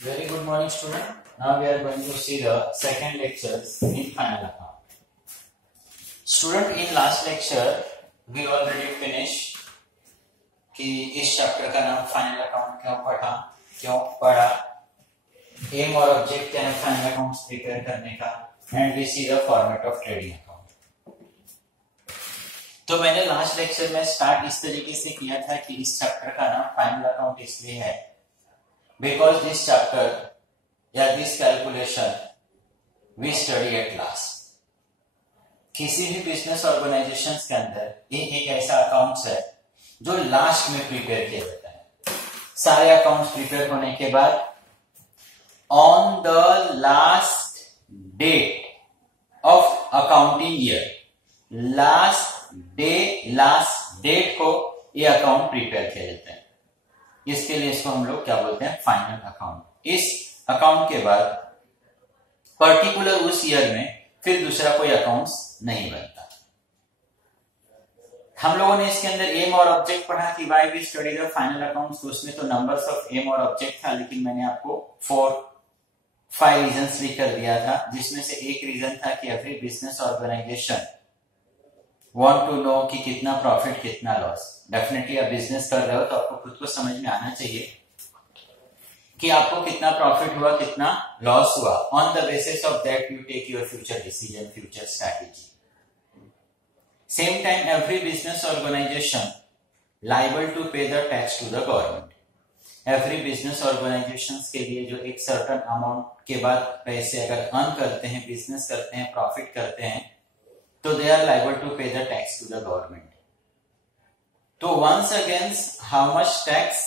Very good morning, student. Now we are going to see the second lecture in final account. Student, in last lecture we already finished कि इस chapter का नाम final account क्यों पढ़ा, M और object क्या है final accounts prepare करने का, and we see the format of trading account. तो मैंने लास्ट लेक्चर में स्टार्ट इस तरीके से किया था कि इस चैप्टर का नाम फाइनल अकाउंट इसलिए है because this chapter या this calculation we study at last. किसी भी बिजनेस ऑर्गेनाइजेशंस के अंदर ये एक ऐसा अकाउंट्स है जो लास्ट में प्रिपेयर किया जाता है. सारे अकाउंट्स प्रिपेयर होने के बाद on the last date of accounting year, last date को ये अकाउंट प्रिपेयर किया जाता है. इसके लिए इसको हम लोग क्या बोलते हैं, फाइनल अकाउंट. इस अकाउंट के बाद पर्टिकुलर उस ईयर में फिर दूसरा कोई अकाउंट्स नहीं बनता. हम लोगों ने इसके अंदर एम और ऑब्जेक्ट पढ़ा कि why we study the final accounts. उसमें तो नंबर्स ऑफ एम और ऑब्जेक्ट था, लेकिन मैंने आपको 4-5 रीजंस लिख कर दिया था, जिसमें से एक रीजन था कि every business organization want to know कि कितना प्रॉफिट कितना लॉस. डेफिनेटली आप बिजनेस कर रहे हो तो आपको खुद को समझ में आना चाहिए कि आपको कितना प्रॉफिट हुआ कितना लॉस हुआ. On the basis of that you take your future decision, future strategy. Same time every business organisation liable to pay the tax to the government. Every business organisation के लिए जो एक सर्टन अमाउंट के बाद पैसे अगर earn करते हैं, बिजनेस करते हैं, प्रॉफिट करते हैं, तो they are liable to pay the tax to the government. So once again, how much tax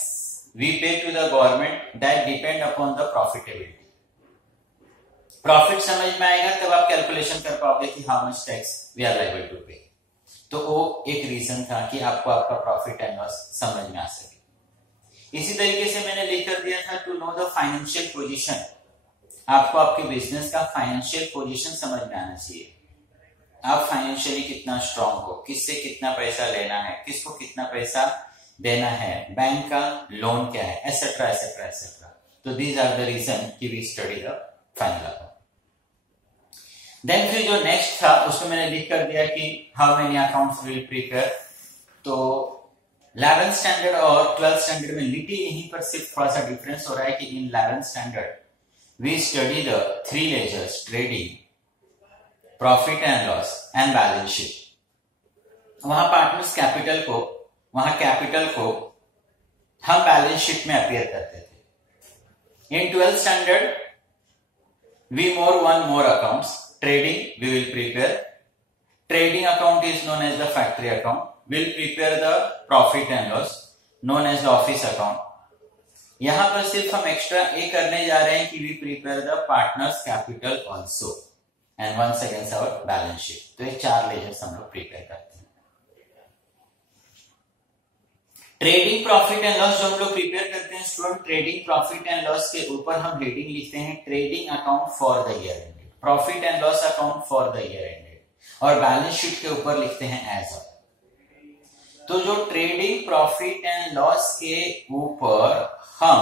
we pay to the government, that depend upon the profitability. Profit समझ में आएगा तब आप कैलकुलेशन कर पाओगे कि how much tax we are liable to pay. तो वो एक रीजन था कि आपको आपका प्रॉफिट एंड लॉस समझ में आ सके. इसी तरीके से मैंने लिखकर दिया था to know the financial position. आपको आपके बिजनेस का फाइनेंशियल पोजीशन समझ में आना चाहिए. आप फाइनेंशियली कितना स्ट्रांग हो, किससे कितना पैसा लेना है, किसको कितना पैसा देना है, बैंक का लोन क्या है, एसेट्रा एसेट्रा एसेट्रा. तो दीज आर द रीजन कि we study the final account. Then फिर जो नेक्स्ट था उसको मैंने लिख कर दिया कि how many accounts will prepare. तो 11th स्टैंडर्ड और 12th स्टैंडर्ड में लिटिल यहीं पर सिर्फ थोड़ा सा डिफरेंस हो रहा है कि in 11th standard we study the 3 ledgers, trading, profit and loss and balance sheet. वहां पार्टनर्स कैपिटल को हम बैलेंस शीट में अपीयर करते थे. In 12th standard we more accounts. Trading we will prepare. Trading account is known as the factory account. Will prepare the profit and loss known as the office account. यहां पर सिर्फ हम extra ये करने जा रहे हैं कि we prepare the partners capital also and once again our balance sheet. तो ये 4 लेजर्स हम लोग प्रिपेयर करते हैं. ट्रेडिंग प्रॉफिट एंड लॉस जो हम लोग प्रिपेयर करते हैं student, trading profit and loss के ऊपर हम हेडिंग लिखते हैं trading account for the year ended, profit and loss account for the year ended, और बैलेंस शीट के ऊपर लिखते हैं एज ऑफ. तो जो ट्रेडिंग प्रॉफिट एंड लॉस के ऊपर हम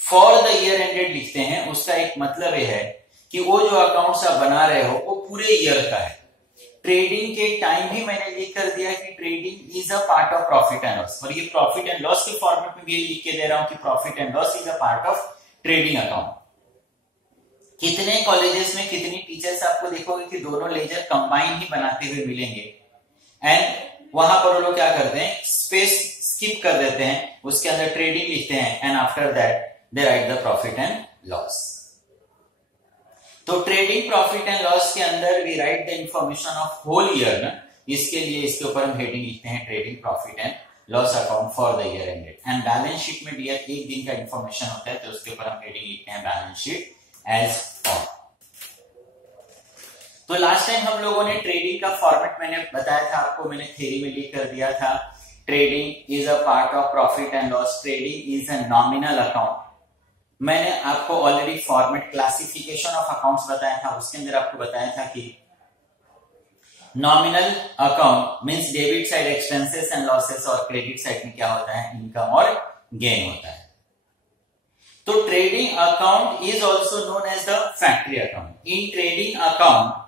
फॉर द ईयर एंडेड लिखते हैं, उसका एक मतलब यह है कि वो जो अकाउंट्स आप बना रहे हो वो पूरे ईयर का है. ट्रेडिंग के टाइम भी मैंने लिख कर दिया कि trading is a part of profit and loss, और ये प्रॉफिट एंड लॉस के फॉर्मेट में भी लिख के दे रहा हूं कि profit and loss is a part of trading account. कितने कॉलेजेस में कितनी टीचर्स आपको देखोगे कि दोनों लेजर कंबाइन ही बनाते हुए मिलेंगे, एंड वहां पर वो लोग क्या करते हैं, स्पेस स्किप कर देते हैं, उसके अंदर ट्रेडिंग लिखते हैं, and after that they write the profit and loss. तो ट्रेडिंग प्रॉफिट एंड लॉस के अंदर we write the information of whole year ना, इसके लिए इसके ऊपर हम हेडिंग लिखते हैं trading profit and loss account for the year ended. And balance sheet में दिया एक दिन का इंफॉर्मेशन होता है, तो उसके ऊपर हम हेडिंग लिखते हैं बैलेंस शीट एज ऑन. तो लास्ट टाइम हम लोगों ने ट्रेडिंग का फॉर्मेट मैंने बताया था आपको, मैंने थ्योरी में लिख कर दिया था. Trading is a part of profit and loss. Trading is a nominal account. मैंने आपको already format classification of accounts बताया था, उसके अंदर आपको बताया था कि nominal account means debit side expenses and losses, और क्रेडिट साइड में क्या होता है, इनकम और गेन होता है. तो trading account is also known as the factory account. In trading account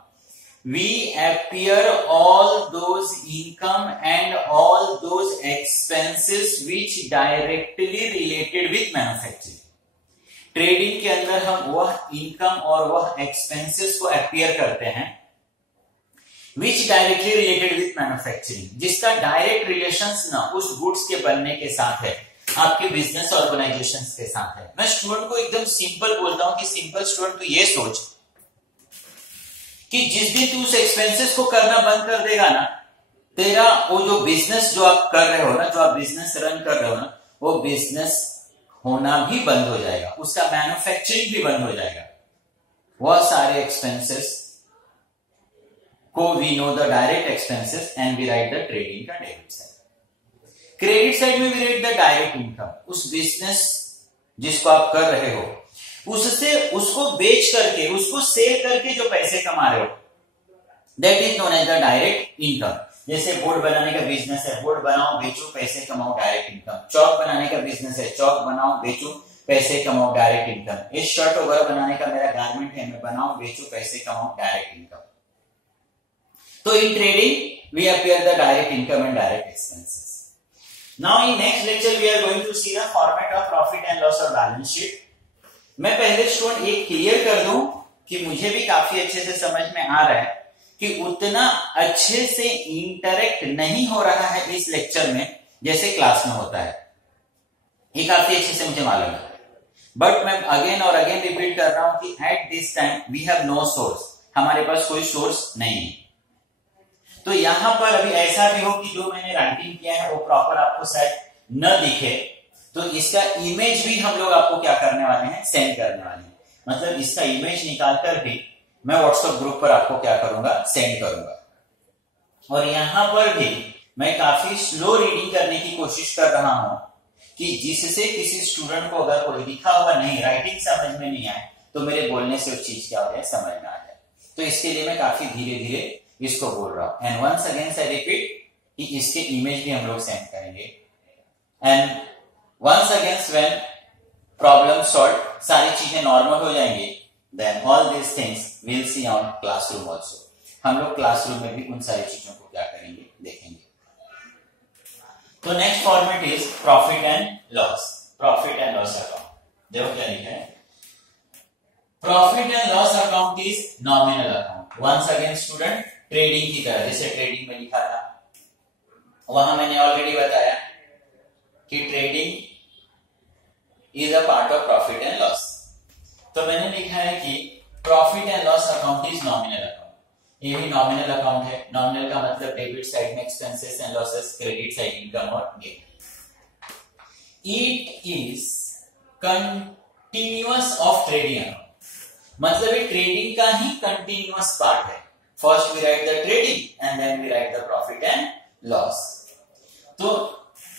we appear all those income and all those expenses which directly related with manufacturing। Trading के अंदर हम वह इनकम और वह एक्सपेंसेस को अपीयर करते हैं which directly related with manufacturing, जिसका डायरेक्ट रिलेशंस ना उस गुड्स के बनने के साथ है, आपके बिजनेस ऑर्गेनाइजेशन के साथ है। मैं स्टूडेंट को एकदम सिंपल बोलता हूं कि सिंपल स्टूडेंट तो ये सोच कि जिस दिन तू उस एक्सपेंसेस को करना बंद कर देगा ना, तेरा वो जो बिजनेस जो आप कर रहे हो ना, जो आप बिजनेस रन कर रहे हो ना, वो बिजनेस होना भी बंद हो जाएगा, उसका मैन्युफैक्चरिंग भी बंद हो जाएगा। वह सारे एक्सपेंसेस को we know the direct expenses and we write the trading का डेबिट साइड। क्रेडिट साइड में we write the direct income, उस बिजनेस जिसको आप कर रहे हो उससे उसको बेच करके उसको सेल करके जो पैसे कमा रहे हो, that is known as the direct income. जैसे बोर्ड बनाने का बिजनेस है, बोर्ड बनाओ बेचो पैसे कमाओ डायरेक्ट इनकम। चौक बनाने का बिजनेस है, चौक बनाओ बेचो पैसे कमाओ डायरेक्ट इनकम। इस शर्ट वगैरह बनाने का मेरा गारमेंट है, मैं बनाओ बेचो पैसे कमाओ डायरेक्ट इनकम। तो in trading we appear the direct income and direct expenses. Now in next lecture we are going to see the format of profit and loss और बैलेंस शीट। मैं पहले स्टूडेंट ये क्लियर कर दूं कि मुझे भी काफी अच्छे से समझ में आ रहा है कि उतना अच्छे से इंटरेक्ट नहीं हो रहा है इस लेक्चर में जैसे क्लास में होता है, ये काफी अच्छे से मुझे मालूम है। बट मैं अगेन और अगेन रिपीट कर रहा हूं कि at this time we have no source, हमारे पास कोई सोर्स नहीं है। तो यहां पर अभी ऐसा भी हो कि जो मैंने राइटिंग किया है वो प्रॉपर आपको शायद न दिखे, तो इसका इमेज भी हम लोग आपको क्या करने वाले हैं, सेंड करने वाले हैं। मतलब इसका इमेज निकाल कर भी मैं व्हाट्सएप ग्रुप पर आपको क्या करूंगा, सेंड करूंगा। और यहां पर भी मैं काफी स्लो रीडिंग करने की कोशिश कर रहा हूं कि जिससे किसी स्टूडेंट को अगर कोई लिखा हुआ नहीं, राइटिंग समझ में नहीं आए, तो मेरे बोलने से उस चीज क्या हो जाए, समझ में आ जाए। तो इसके लिए मैं काफी धीरे धीरे इसको बोल रहा हूं। And once again I repeat कि इसके इमेज भी हम लोग सेंड करेंगे। And once again when problem solved, सारी चीजें नॉर्मल हो जाएंगी, then all these things we'll see on classroom also। हम लोग क्लासरूम में भी उन सारी चीजों को क्या करेंगे, देखेंगे। तो next format is profit and loss. Profit and loss account देखो क्या लिखा है। Profit and loss account is nominal account. Once again student trading की तरह, जैसे ट्रेडिंग में लिखा था वहां मैंने ऑलरेडी बताया कि trading is a part of profit and loss. तो मैंने लिखा है कि profit and loss account is nominal account. ये भी नॉमिनल अकाउंट है। नॉमिनल का मतलब डेबिट साइड में expenses and losses, credit side income और gain. It is continuous of trading account, मतलब ये ट्रेडिंग का ही कंटिन्यूअस पार्ट है। First we write the trading and then we write the profit and loss. तो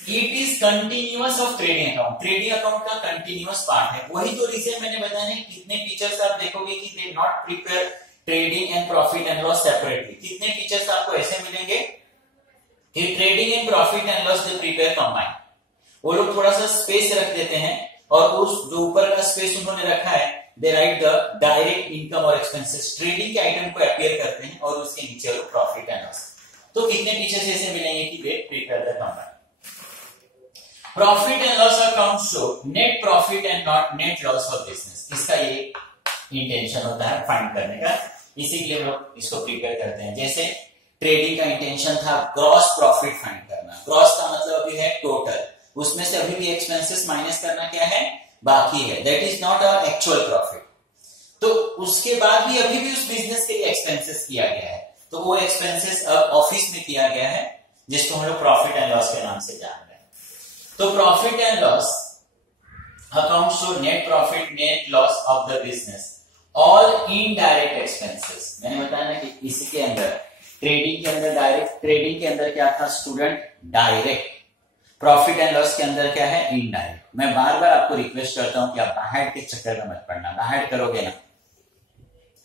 it is continuous of trading account, trading account का continuous part है। वही तो रीजन मैंने बताया है। कितने टीचर्स आप देखोगे कि they not prepare trading and profit and loss separately. कितने टीचर्स आपको ऐसे मिलेंगे कि trading and profit and loss they prepare combine. वो लोग थोड़ा सा स्पेस रख देते हैं और उस जो ऊपर का स्पेस उन्होंने रखा है, दे राइट द डायरेक्ट इनकम और एक्सपेंसेस, ट्रेडिंग के आइटम को अपीयर करते हैं और उसके नीचे वो प्रॉफिट एंड लॉस। तो कितने टीचर्स ऐसे मिलेंगे कि they prepare the combine. Profit and loss account show net profit and not net loss of business. इसका ये इंटेंशन होता है फाइंड करने का, इसी के लिए हम लोग इसको प्रिपेयर करते हैं। जैसे ट्रेडिंग का इंटेंशन था ग्रॉस प्रॉफिट फाइंड करना। ग्रॉस का मतलब अभी है टोटल, उसमें से अभी भी एक्सपेंसेस माइनस करना क्या है, बाकी है। That is not our actual profit. तो उसके बाद भी अभी भी उस बिजनेस के लिए एक्सपेंसेस किया गया है, तो वो एक्सपेंसेस अब ऑफिस में किया गया है, जिसको हम लोग प्रॉफिट एंड लॉस के नाम से जान रहे हैं। तो profit and loss account show net profit net loss of the business, all indirect expenses. मैंने बताया ना कि इसके अंदर ट्रेडिंग के अंदर डायरेक्ट, ट्रेडिंग के अंदर क्या था student, direct. Profit and loss के अंदर क्या है, इनडायरेक्ट। मैं बार बार आपको रिक्वेस्ट करता हूं कि आप बाहर के चक्कर में मत पड़ना। बाहर करोगे ना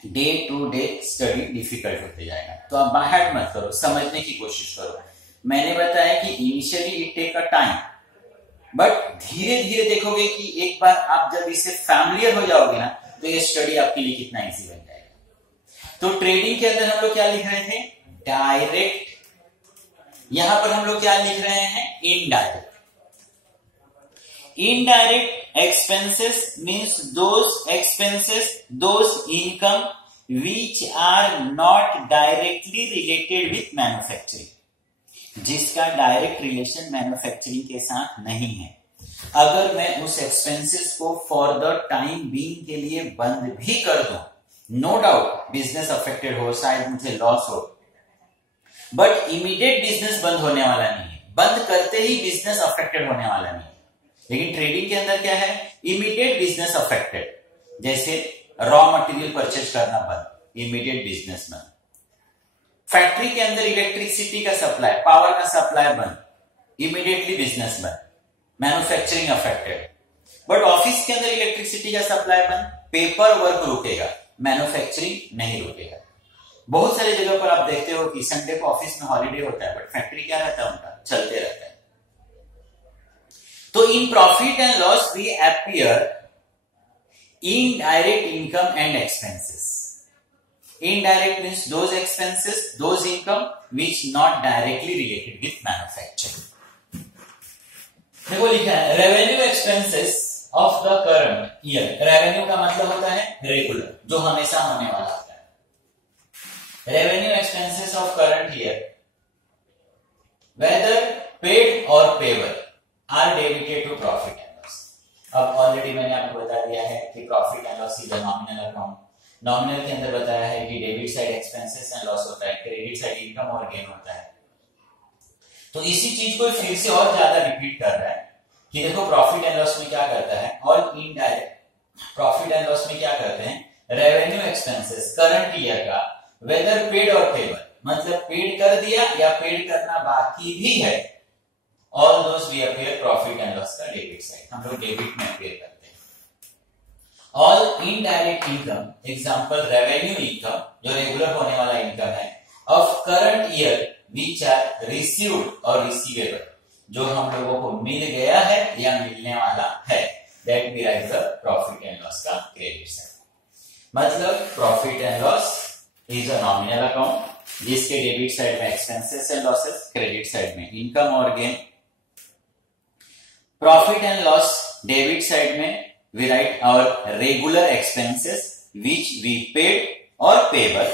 day to day study difficult होते जाएगा, तो आप बाहर मत करो, समझने की कोशिश करो। मैंने बताया कि initially it take a time, but धीरे धीरे देखोगे कि एक बार आप जब इससे फैमिलियर हो जाओगे ना, तो ये स्टडी आपके लिए कितना इजी बन जाएगा। तो ट्रेडिंग के अंदर हम लोग क्या लिख रहे थे, डायरेक्ट। यहां पर हम लोग क्या लिख रहे हैं, indirect. Indirect expenses means those expenses, those income which are not directly related with manufacturing, जिसका डायरेक्ट रिलेशन मैन्युफैक्चरिंग के साथ नहीं है। अगर मैं उस एक्सपेंसेस को फॉर द टाइम बीइंग के लिए बंद भी कर दूं, नो डाउट बिजनेस अफेक्टेड हो, शायद मुझे लॉस हो, बट इमीडिएट बिजनेस बंद होने वाला नहीं है। बंद करते ही बिजनेस अफेक्टेड होने वाला नहीं है। लेकिन ट्रेडिंग के अंदर क्या है, इमीडिएट बिजनेस अफेक्टेड। जैसे रॉ मटेरियल परचेज करना बंद, इमीडिएट बिजनेस बंद। फैक्ट्री के अंदर इलेक्ट्रिसिटी का सप्लाई, पावर का सप्लाई बंद, इमीडिएटली बिजनेस बंद, मैन्युफैक्चरिंग अफेक्टेड। बट ऑफिस के अंदर इलेक्ट्रिसिटी का सप्लाई बंद, पेपर वर्क रुकेगा, मैन्युफैक्चरिंग नहीं रुकेगा। बहुत सारी जगह पर आप देखते हो कि संडे को ऑफिस में हॉलीडे होता है, बट फैक्ट्री क्या रहता है, उनका चलते रहता है। तो in profit and loss we appear indirect income and expenses. Indirect means those expenses, those income which not directly related with manufacturing. देखो लिखा है revenue expenses of the current year. Revenue का मतलब होता है रेगुलर, जो हमेशा होने वाला होता है। Revenue expenses of current year whether paid और payable are debited to profit. अब ऑलरेडी मैंने आपको बता दिया है कि profit and loss is a nominal account. Nominal के अंदर बताया है कि debit side expenses and loss होता है, क्रेडिट साइड इनकम और गेन होता है। तो इसी चीज को फिर से और ज्यादा रिपीट कर रहा है कि देखो प्रॉफिट एंड लॉस में क्या करता है, और इनडायरेक्ट प्रॉफिट एंड लॉस में क्या करते हैं, रेवेन्यू एक्सपेंसेस करंट ईयर का वेदर पेड और पेबल, मतलब पेड कर दिया या पेड करना बाकी भी है, all those we appear profit and loss का डेबिट साइड, हम लोग डेबिट में अपीयर करते हैं। All indirect income, example revenue income जो रेगुलर होने वाला इनकम है, of current year which are received और रिसीवेबल, जो हम लोगों को मिल गया है या मिलने वाला है, that we write the profit and loss का क्रेडिट साइड। मतलब profit and loss is a nominal account, जिसके डेबिट साइड में expenses and losses, credit side में इनकम और gain. Profit and loss debit side में we write our regular expenses which we paid और payable.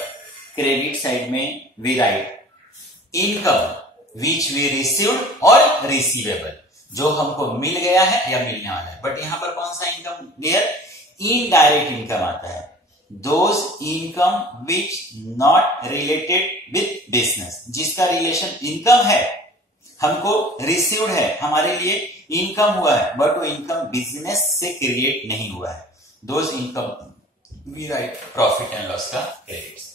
Credit side में we write income which we received और receivable, जो हमको मिल गया है या मिलने वाला है। बट यहां पर कौन सा इनकम देयर, इनडायरेक्ट इनकम आता है, those income which not related with business, जिसका रिलेशन इनकम है, हमको रिसीव्ड है, हमारे लिए इनकम हुआ है, बट वो इनकम बिजनेस से क्रिएट नहीं हुआ है, those income we write profit and loss का क्रेडिट।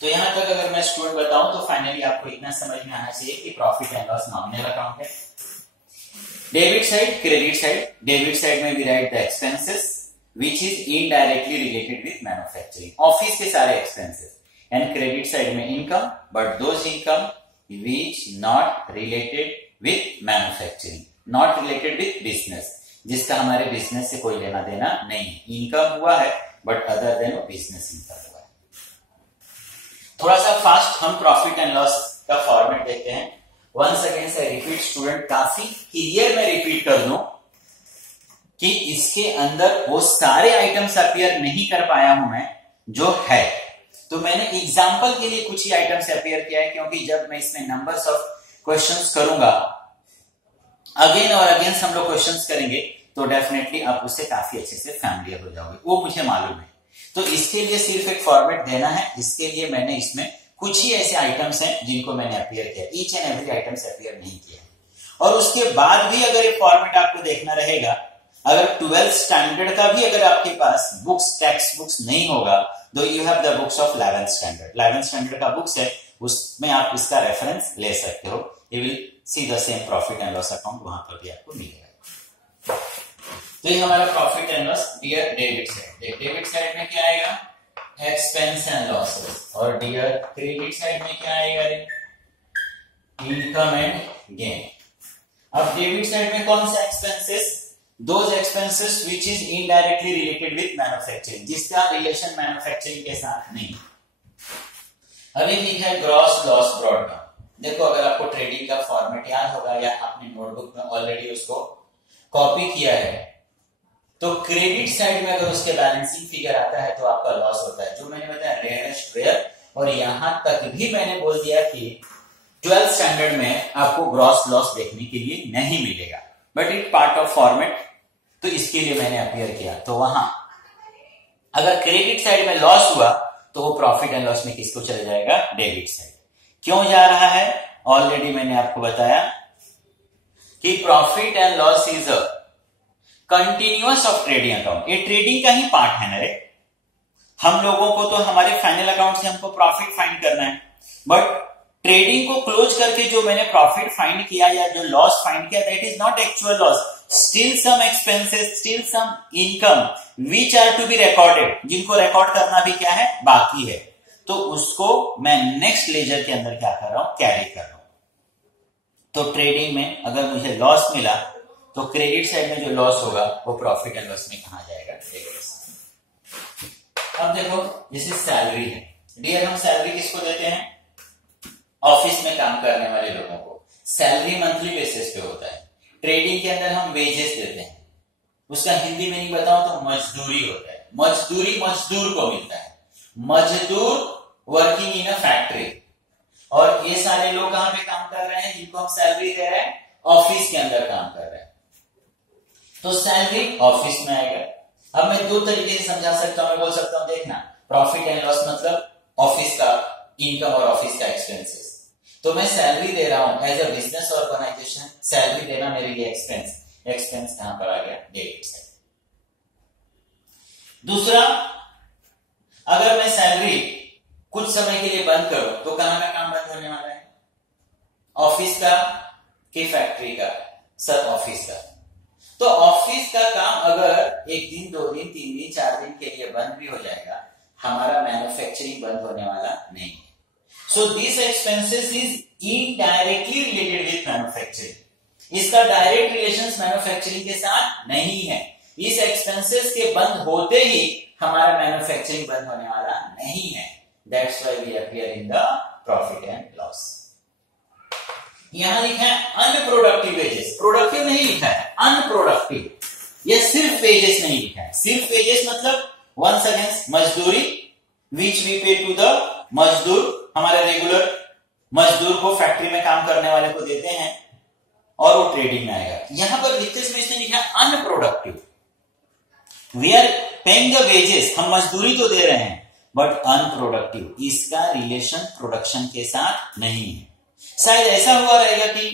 तो यहां तक अगर मैं स्टूडेंट बताऊं तो फाइनली आपको इतना समझ में आना चाहिए कि profit and loss nominal account है। Debit side, credit side, debit side में we write the expenses which is indirectly related with manufacturing, office के सारे एक्सपेंसेस, एंड क्रेडिट साइड में income, but those income which not related with manufacturing, not related with business, जिसका हमारे business से कोई लेना देना नहीं है। इनकम हुआ है but other than business income हुआ है। थोड़ा सा फास्ट हम प्रॉफिट एंड लॉस का फॉर्मेट देखते हैं। वंस अगेन से रिपीट स्टूडेंट, काफी क्लियर में रिपीट कर दूं कि इसके अंदर वो सारे आइटम्स अपीयर नहीं कर पाया हूं मैं जो है, तो मैंने एग्जाम्पल के लिए कुछ ही आइटम्स अपीयर किया है, क्योंकि जब मैं इसमें नंबर्स ऑफ क्वेश्चंस करूंगा, अगेन और अगेन हम लोग क्वेश्चंस करेंगे, तो डेफिनेटली आप उससे काफी अच्छे से फैमिलियर हो जाओगे, वो मुझे मालूम है। तो इसके लिए सिर्फ एक फॉर्मेट देना है, इसके लिए मैंने इसमें कुछ ही ऐसे आइटम्स हैं जिनको मैंने अपीयर किया, each and every items appear नहीं किया। और उसके बाद भी अगर ये फॉर्मेट आपको देखना रहेगा, अगर 12th स्टैंडर्ड का भी अगर आपके पास बुक्स, टेक्स्ट बुक्स नहीं होगा, तो you have the books of 11th standard. 11th standard का बुक्स है, उसमें आप इसका रेफरेंस ले सकते हो। You will see the same profit and loss account, वहां पर भी आपको मिलेगा। तो ये हमारा profit and loss dear debit side. Debit side में क्या आएगा, एक्सपेंस एंड लॉसेस, और डियर क्रेडिट साइड में क्या आएगा, इनकम एंड गेन। अब डेबिट साइड में कौन सा expenses, those expenses which is indirectly related with manufacturing, जिसका रिलेशन मैन्युफैक्चरिंग के साथ नहीं। अभी लिखा है ग्रॉस लॉस ब्रॉट डाउन। देखो अगर आपको ट्रेडिंग का फॉर्मेट याद होगा या आपने नोटबुक में ऑलरेडी उसको कॉपी किया है, तो क्रेडिट साइड में अगर उसके बैलेंसिंग फिगर आता है तो आपका लॉस होता है, जो मैंने बताया रेयरेस्ट रेयर। और यहां तक भी मैंने बोल दिया कि 12th स्टैंडर्ड में आपको ग्रॉस लॉस देखने के लिए नहीं मिलेगा, but it part of format, तो इसके लिए मैंने अपियर किया। तो वहां अगर क्रेडिट साइड में लॉस हुआ तो वो प्रॉफिट एंड लॉस में किसको चला जाएगा, डेबिट साइड। क्यों जा रहा है, ऑलरेडी मैंने आपको बताया कि profit and loss is a continuous of trading account, ये ट्रेडिंग का ही पार्ट है ना रे। हम लोगों को तो हमारे फाइनल अकाउंट से हमको प्रॉफिट फाइंड करना है, बट ट्रेडिंग को क्लोज करके जो मैंने प्रॉफिट फाइंड किया या जो लॉस फाइंड किया, that is not actual loss, still some expenses, still some income which are to be recorded, जिनको रिकॉर्ड करना भी क्या है, बाकी है। तो उसको मैं नेक्स्ट लेजर के अंदर क्या कर रहा हूं, कैरी कर रहा हूं। तो ट्रेडिंग में अगर मुझे लॉस मिला तो क्रेडिट साइड में जो लॉस होगा वो प्रॉफिट एंड लॉस में कहा जाएगा, डेबिट। अब देखो जैसे सैलरी है, डियर हम सैलरी किसको देते हैं, ऑफिस में काम करने वाले लोगों को। सैलरी मंथली बेसिस पे होता है। ट्रेडिंग के अंदर हम वेजेस देते हैं, उसका हिंदी में नहीं बताऊं तो मजदूरी होता है। मजदूरी मजदूर को मिलता है, मजदूर वर्किंग इन अ फैक्ट्री। और ये सारे लोग कहां पे काम कर रहे हैं, जिनको हम सैलरी दे रहे हैं, ऑफिस के अंदर काम कर रहे हैं। तो सैलरी ऑफिस में आएगा। अब मैं दो तरीके से समझा सकता हूं, मैं बोल सकता हूं देखना, प्रॉफिट एंड लॉस मतलब ऑफिस का इनकम और ऑफिस का एक्सपेंसेस। तो मैं सैलरी दे रहा हूं as a business organisation, salary देना मेरे लिए एक्सपेंस, एक्सपेंस कहां पर आ गया, डेबिट साइड। दूसरा, अगर मैं सैलरी कुछ समय के लिए बंद करूं तो कहां का काम बंद होने वाला है, ऑफिस का कि फैक्ट्री का, सब ऑफिस का। तो ऑफिस का काम अगर एक दिन, 2 दिन, 3 दिन, 4 दिन के लिए बंद भी हो जाएगा, हमारा मैन्युफैक्चरिंग बंद होने वाला नहीं है। So this expenses is indirectly related with manufacturing, इसका डायरेक्ट रिलेशन मैन्युफैक्चरिंग के साथ नहीं है। इस एक्सपेंसेस के बंद होते ही हमारा मैन्युफैक्चरिंग बंद होने वाला नहीं है। That's why we appear in the profit and loss. यहां लिखा है अनप्रोडक्टिव वेजेस, प्रोडक्टिव नहीं लिखा है, अनप्रोडक्टिव। यह सिर्फ वेजेस नहीं लिखा है, सिर्फ वेजेस मतलब वंस अगेन मजदूरी विच वी पे टू द मजदूर, हमारे रेगुलर मजदूर को फैक्ट्री में काम करने वाले को देते हैं और वो ट्रेडिंग में आएगा। यहां पर लिखते समय इसने लिखा है unproductive, we are paying the wages, हम मजदूरी तो दे रहे हैं बट अनप्रोडक्टिव, इसका रिलेशन प्रोडक्शन के साथ नहीं है। शायद ऐसा हुआ रहेगा कि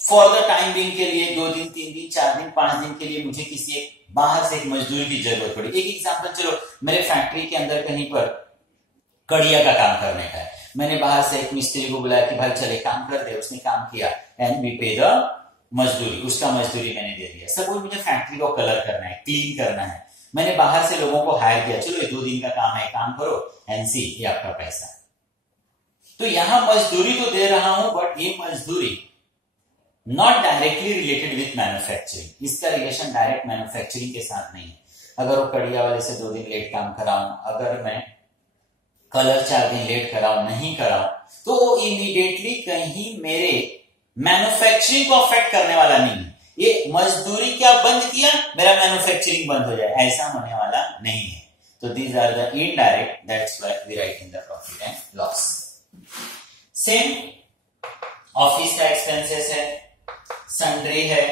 फॉर द टाइम बिंग के लिए 2 दिन, 3 दिन, 4 दिन, 5 दिन के लिए मुझे किसी एक बाहर से एक मजदूरी की जरूरत पड़ी। एक एग्जांपल, चलो मेरे फैक्ट्री के अंदर कहीं पर कड़िया का काम करने का है, मैंने बाहर से एक मिस्त्री को बुलाया कि भाई चले काम कर दे, उसने काम किया एंड वी पे द मजदूरी, उसका मजदूरी मैंने दे दिया। सपोज मुझे फैक्ट्री को कलर करना है, क्लीन करना है, मैंने बाहर से लोगों को हायर किया, चलो ये 2 दिन का काम है, काम करो एंड सी, ये आपका पैसा। तो यहां मजदूरी तो दे रहा हूं बट ये मजदूरी not directly related with manufacturing, इसका रिलेशन डायरेक्ट मैन्युफैक्चरिंग के साथ नहीं है। अगर वो कड़िया वाले से 2 दिन लेट काम कराऊं, अगर मैं कलर 4 दिन लेट कराऊं, नहीं कराऊं, तो वो इमीडिएटली कहीं मेरे मैन्युफैक्चरिंग को अफेक्ट करने वाला नहीं है। ये मजदूरी क्या बंद किया, मेरा मैन्युफैक्चरिंग बंद हो जाए, ऐसा होने वाला नहीं है। तो these are the indirect, that's why we write in the profit and loss. Same office का एक्सपेंसेस है, सन्ड्री है,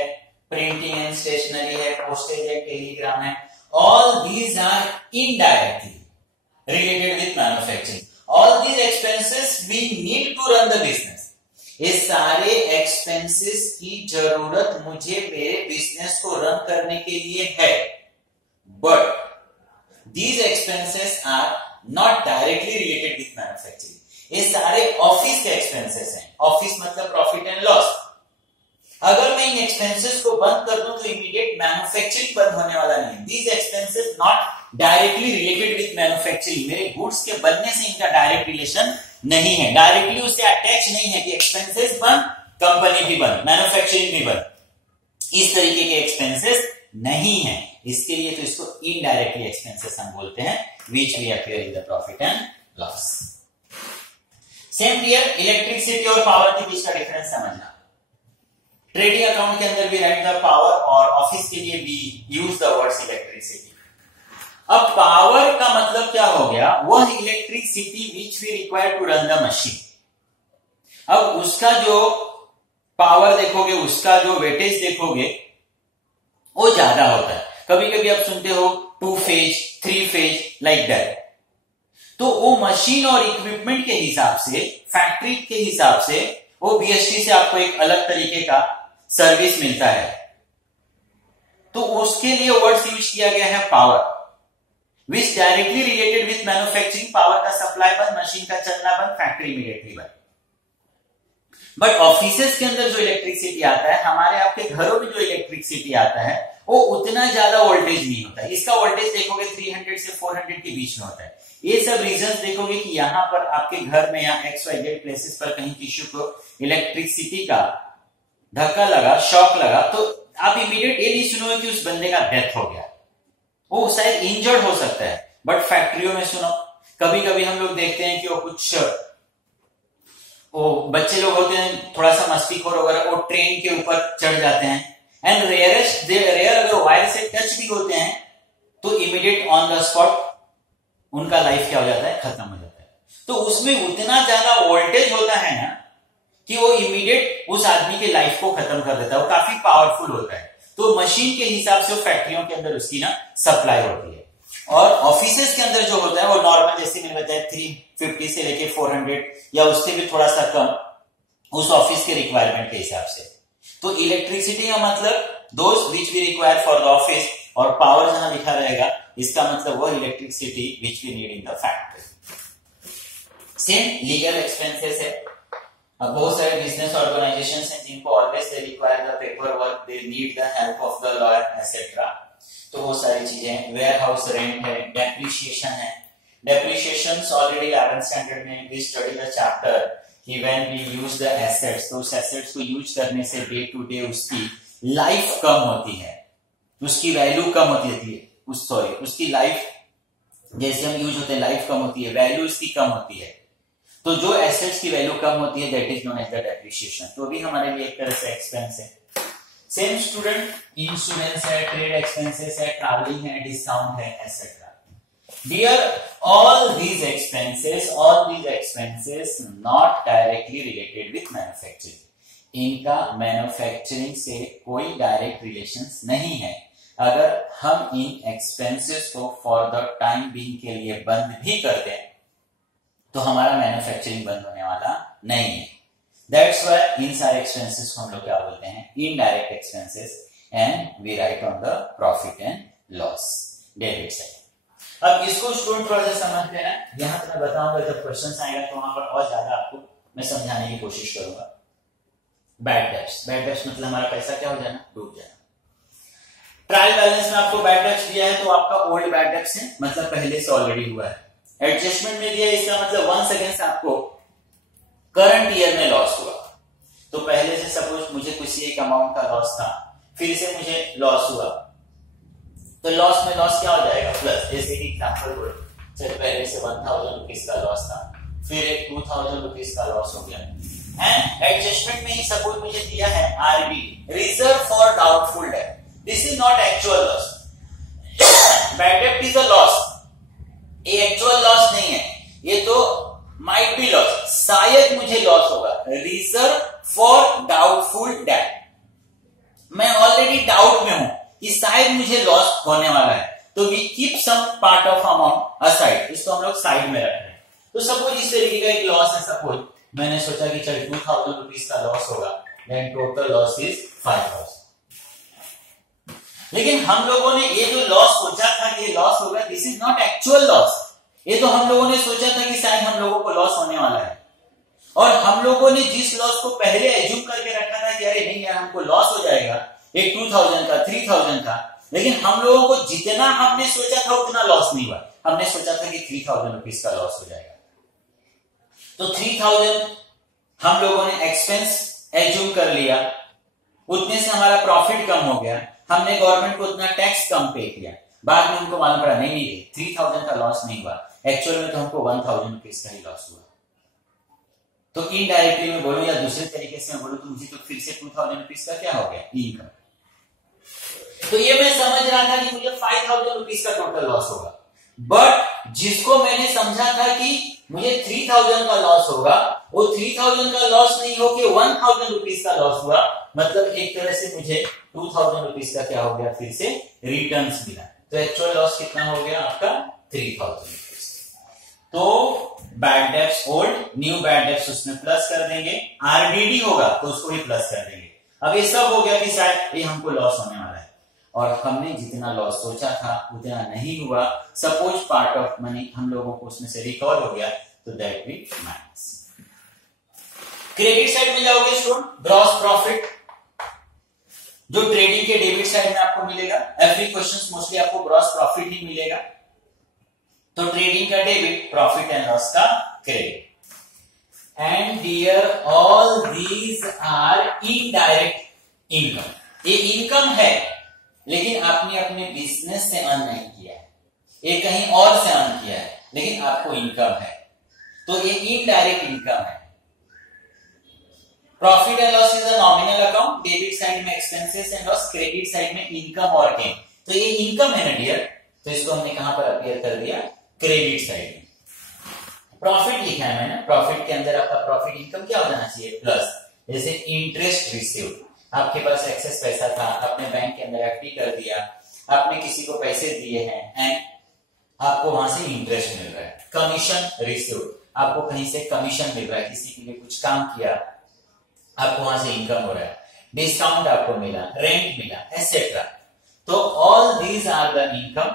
प्रिंटिंग एंड स्टेशनरी है, पोस्टेज एंड टेलीग्राम है, all these are indirectly related with manufacturing. All these expenses we need to run the business. ये सारे expenses की जरूरत मुझे मेरे बिजनेस को रन करने के लिए है, but these expenses are not directly related with manufacturing. ये सारे ऑफिस के एक्सपेंसेस हैं, ऑफिस मतलब प्रॉफिट एंड लॉस। अगर मैं इन एक्सपेंसेस को बंद कर दूं तो इमीडिएट मैन्युफैक्चरिंग बंद होने वाला नहीं है। These expenses not directly related with manufacturing, मेरे गुड्स के बनने से इनका डायरेक्ट रिलेशन नहीं है, डायरेक्टली उससे अटैच नहीं है कि एक्सपेंसेस बंद कंपनी भी बंद, मैन्युफैक्चरिंग भी बंद, इस तरीके के एक्सपेंसेस नहीं है। इसके लिए तो इसको इनडायरेक्टली एक्सपेंसेस हम बोलते हैं, which we appear in the profit and loss. Same here, electricity और पावर के बीच का डिफरेंस समझना। ट्रेडिंग अकाउंट के अंदर भी राइट द पावर और ऑफिस के लिए भी यूज द वर्ड्स इलेक्ट्रिसिटी। अब पावर का मतलब क्या हो गया, वह electricity which we require to run the machine. अब उसका जो पावर देखोगे, उसका जो वेटेज देखोगे, वो ज्यादा होता है। कभी कभी आप सुनते हो 2 फेज 3 फेज लाइक दैट। तो वो मशीन और इक्विपमेंट के हिसाब से, फैक्ट्री के हिसाब से, वो बीएसटी से आपको एक अलग तरीके का सर्विस मिलता है। तो उसके लिए वर्ड्स यूज किया गया है power, which directly related with manufacturing. Power का सप्लाई बंद, मशीन का चलना बंद, फैक्ट्री इमीडिएटली बंद। बट ऑफिसेस के अंदर जो इलेक्ट्रिसिटी आता है, हमारे आपके घरों में जो इलेक्ट्रिसिटी आता है, वो उतना ज्यादा वोल्टेज नहीं होता है। इसका वोल्टेज देखोगे 300 से 400 के बीच में होता है। ये सब रीजंस देखोगे कि यहां पर आपके घर में या XYZ प्लेसेस पर कहीं टिश्यू को इलेक्ट्रिसिटी का धक्का लगा, शॉक लगा, तो आप इमीडिएट ये नहीं सुनोगे कि उस बंदे का डेथ हो गया, वो शायद इंजर्ड हो सकता है। बट फैक्ट्रियों में सुनो, कभी कभी हम लोग देखते हैं कि वो कुछ बच्चे लोग होते हैं थोड़ा सा मस्तीखोर वगैरह, वो ट्रेन के ऊपर चढ़ जाते हैं, एंड रेयर अगर वायर से टच भी होते हैं तो इमीडिएट ऑन द स्पॉट उनका लाइफ क्या हो जाता है, खत्म हो जाता है। तो उसमें उतना ज्यादा वोल्टेज होता है ना कि वो इमीडिएट उस आदमी के लाइफ को खत्म कर देता है, वो काफी पावरफुल होता है। तो मशीन के हिसाब से वो फैक्ट्रियों के अंदर उसकी ना सप्लाई होती है। और ऑफिसेस के अंदर जो होता है वो नॉर्मल, जैसे मैंने बताया 350 से लेके 400 या उससे भी थोड़ा सा कम, उस ऑफिस के रिक्वायरमेंट के हिसाब से। तो इलेक्ट्रिसिटी का मतलब those which we require for the office, और पावर जहां लिखा रहेगा इसका मतलब वो electricity which we need in the factory. Same legal expenses है। अब बहुत सारे बिजनेस ऑर्गेनाइजेशंस हैं जिनको always they require the paper work, they need the help of the lawyer etcetera. तो वो सारी चीजें, वेयर हाउस रेंट है, डेप्रिसिएशन है। डेप्रिसिएशन ऑलरेडी 11th स्टैंडर्ड में वी स्टडी द चैप्टर कि when we use the assets, तो उस एसेट्स को यूज करने से डे टू डे उसकी लाइफ कम होती है, उसकी वैल्यू कम होती है, उसकी लाइफ, जैसे हम यूज होते हैं लाइफ कम होती है, वैल्यू उसकी कम होती है। तो जो एसेट्स की वैल्यू कम होती है that is known as the depreciation. तो भी हमारे लिए एक तरह से एक्सपेंस है। सेम स्टूडेंट, इंश्योरेंस है, ट्रेड एक्सपेंसेस है, ट्रैवलिंग है, डिस्काउंट है, etcetera. Dear, all these expenses not directly related with manufacturing. इनका मैन्युफैक्चरिंग से कोई डायरेक्ट रिलेशंस नहीं है। अगर हम इन एक्सपेंसेस को फॉर द टाइम बीइंग के लिए बंद भी कर दें तो हमारा मैन्युफैक्चरिंग बंद होने वाला नहीं है। दैट्स व्हाई इन सारे एक्सपेंसेस को हम लोग क्या बोलते हैं, indirect expenses, and we write on the profit and loss debit side. अब इसको स्टूडेंट थोड़ा सा समझ लेना, यहां तो मैं बताऊंगा जब क्वेश्चन आएगा तो वहां पर और ज्यादा आपको मैं समझाने की कोशिश करूंगा। बैड डेब्ट्स, बैड डेब्ट्स मतलब हमारा पैसा क्या हो जाना, डूब जाना। ट्रायल बैलेंस में आपको बैड डेब्ट्स दिया है तो आपका ओल्ड बैड डेब्ट्स है, मतलब पहले से ऑलरेडी हुआ है। एडजस्टमेंट में दिया है, इसका मतलब वंस अगेंस्ट आपको करंट ईयर में लॉस हुआ, तो पहले से सपोज मुझे किसी एक अमाउंट का लॉस था, फिर से मुझे लॉस हुआ, तो लॉस में लॉस क्या हो जाएगा, प्लस। जैसे कि एग्जांपल, चलिए पहले से 1000 रुपीज का लॉस था, फिर एक 2000 रुपीज का लॉस हो गया। एंड एडजस्टमेंट में ही सपोज मुझे दिया है RB, reserve for doubtful debt. This is not actual loss, bad डेब्ट इज अ लॉस, ये एक्चुअल लॉस नहीं है, ये तो माइट बी लॉस, शायद मुझे लॉस होगा। रिजर्व फॉर डाउटफुल डेट, मैं ऑलरेडी डाउट में हूं कि शायद मुझे लॉस होने वाला है, तो we keep some part of amount aside, इसको हम लोग साइड में रख रहे हैं। तो सपोज इस तरीके का एक लॉस है, सपोज मैंने सोचा कि चल 2000 रुपीज का लॉस होगा, देन टोटल लॉस इज 5000। लेकिन हम लोगों ने ये जो लॉस सोचा था कि ये लॉस होगा, this is not actual loss. ये तो हम लोगों ने सोचा था कि शायद हम लोगों को लॉस होने वाला है, और हम लोगों ने जिस लॉस को पहले एज्यूम करके रखा था कि अरे नहीं यार हमको लॉस हो जाएगा, एक 2000 का 3000 का, लेकिन हम लोगों को जितना हमने सोचा था उतना लॉस नहीं हुआ। हमने सोचा था कि 3000 रुपीज का लॉस हो जाएगा, तो 3000 हम लोगों ने एक्सपेंस एज्यूम कर लिया, उतने से हमारा प्रॉफिट कम हो गया, हमने गवर्नमेंट को उतना टैक्स कम पे किया, बाद में हमको मालूम पड़ा नहीं 3000 का लॉस नहीं हुआ, एक्चुअल में तो हमको 1000 रुपीज का ही लॉस हुआ। तो इनडायरेक्टली मैं बोलूं या दूसरे तरीके से मैं बोलूं तो मुझे तो फिर से 2000 रुपीज का क्या हो गया, इनकम। तो ये मैं समझ रहा था कि मुझे 5000 रुपीज का टोटल लॉस होगा, बट जिसको मैंने समझा था कि मुझे 3000 का लॉस होगा, वो 3000 का लॉस नहीं होके 1000 रुपीज का लॉस हुआ, मतलब एक तरह से मुझे 2000 रुपीज का क्या हो गया, फिर से रिटर्न्स मिला। तो एक्चुअल लॉस कितना हो गया आपका, 3000 रुपीज। तो bad debts old, new bad debts उसमें प्लस कर देंगे, आरडीडी होगा तो उसको भी प्लस कर देंगे। अब ये सब हो गया कि शायद ये हमको लॉस होने वाला है, और हमने जितना लॉस सोचा था उतना नहीं हुआ। सपोज पार्ट ऑफ मनी हम लोगों को उसमें से रिकवर हो गया, तो that be minus. Credit side में जाओगे स्टूडेंट, ग्रॉस प्रॉफिट जो ट्रेडिंग के डेबिट साइड में आपको मिलेगा, एवरी क्वेश्चन मोस्टली आपको ग्रॉस प्रॉफिट ही मिलेगा। तो ट्रेडिंग का डेबिट, प्रॉफिट एंड लॉस का credit. And dear all these are indirect income. ये इनकम है लेकिन आपने अपने बिजनेस से अर्न नहीं किया है, ये कहीं और से अर्न किया है, लेकिन आपको इनकम है, तो ये इनडायरेक्ट इनकम है। Profit and loss is a nominal account, debit side में expenses and loss, credit side में इनकम और गेन। तो ये इनकम है ना डियर, तो इसको हमने कहां पर अपीयर कर दिया, क्रेडिट साइड में। प्रॉफिट लिखा है मैंने, प्रॉफिट के अंदर आपका प्रॉफिट इनकम क्या हो जाना चाहिए, प्लस। जैसे इंटरेस्ट रिसीव्ड, आपके पास एक्सेस पैसा था, आपने बैंक के अंदर एफडी कर दिया, आपने किसी को पैसे दिए हैं एंड आपको वहां से इंटरेस्ट मिल रहा है। कमीशन रिसीव्ड, आपको कहीं से कमीशन मिल रहा है, किसी के लिए कुछ काम किया, आपको वहां से इनकम हो रहा है। डिस्काउंट आपको मिला, रेंट मिला, एटसेट्रा। तो all these are the income,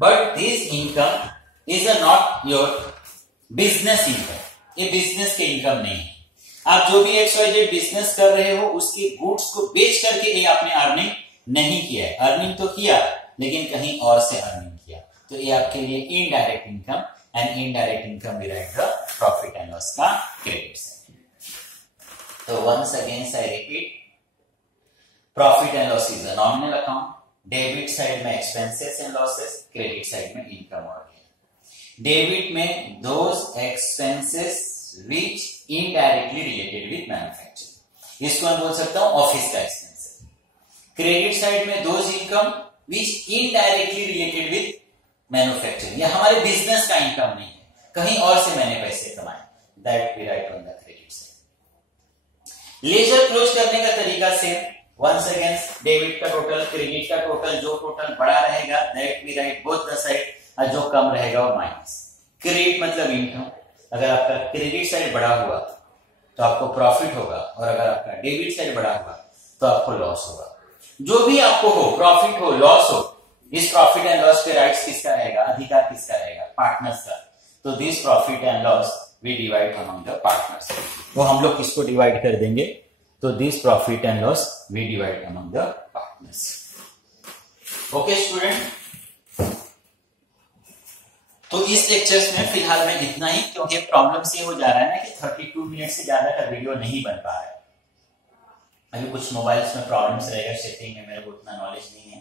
but this income is not your business income. ये बिजनेस के इनकम नहीं है। आप जो भी XYZ बिजनेस कर रहे हो उसके गुड्स को बेच करके ये आपने अर्निंग नहीं किया है, अर्निंग तो किया लेकिन कहीं और से अर्निंग किया, तो ये आपके लिए indirect income. And indirect income derive the profit and loss का क्रेडिट साइड। तो once again I repeat, profit and loss is a nominal account, debit side में expenses and losses, credit side में income और gain. Debit में those expenses which indirectly related with manufacturing, इसको मैं बोल सकता हूं ऑफिस का एक्सपेंस। क्रेडिट साइड में those income which indirectly related with manufacturing, या हमारे बिजनेस का इनकम नहीं है, कहीं और से मैंने पैसे कमाए, that we write on the credit side. Ledger close करने का तरीका से वंस अगेन, डेबिट का टोटल, क्रेडिट का टोटल, जो टोटल बड़ा रहेगा that we write both the side, और जो कम रहेगा वो माइनस। क्रेडिट मतलब इनकम, अगर आपका क्रेडिट साइड बड़ा हुआ तो आपको प्रॉफिट होगा, और अगर आपका डेबिट साइड बड़ा हुआ तो आपको लॉस होगा। जो भी आपको हो, प्रॉफिट हो, लॉस हो, इस प्रॉफिट एंड लॉस के राइट्स किसका रहेगा, अधिकार किसका रहेगा, पार्टनर्स का। तो this profit and loss we divide among the partners. वो हम लोग किसको डिवाइड कर देंगे, तो this profit and loss we divide among the partners. Okay student, तो इस लेक्चर्स में फिलहाल में इतना ही, क्योंकि प्रॉब्लम से हो जा रहा है ना कि 32 मिनट से ज्यादा का वीडियो नहीं बन पा रहा है। अभी कुछ मोबाइल्स में प्रॉब्लम्स रहेगा, सेटिंग में मेरे को उतना नॉलेज नहीं है,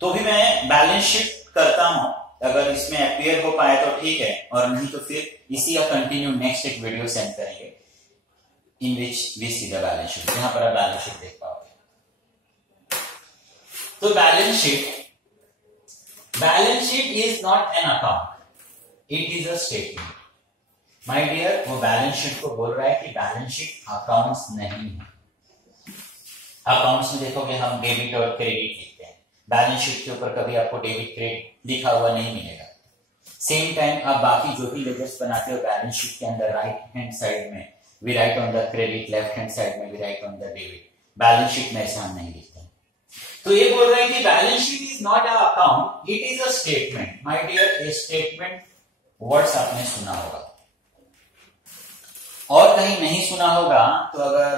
तो भी मैं बैलेंस शीट करता हूं, अगर इसमें अपीयर हो पाए तो ठीक है, और नहीं तो फिर इसी का कंटिन्यू नेक्स्ट एक वीडियो सेंड करेंगे in which we see the balance sheet, जहां पर आप बैलेंस शीट देख पाओगे। तो balance sheet is not an account, it is a statement. My dear, वो बैलेंस शीट को बोल रहा है कि बैलेंस शीट अकाउंट्स नहीं है। अकाउंट्स में देखोगे हम डेबिट और क्रेडिट लिखते हैं, बैलेंस शीट के ऊपर कभी आपको डेबिट क्रेडिट लिखा हुआ नहीं मिलेगा। सेम टाइम आप बाकी जो भी लेजर्स बनाते हो बैलेंस शीट के अंदर, राइट हैंड साइड में we write on the credit, left hand side में we write on the debit. Balance sheet में ऐसा हम नहीं लिखते। तो ये बोल रहा है कि balance sheet is not a account, it is a statement. My dear, a statement words आपने सुना होगा, और कहीं नहीं सुना होगा तो अगर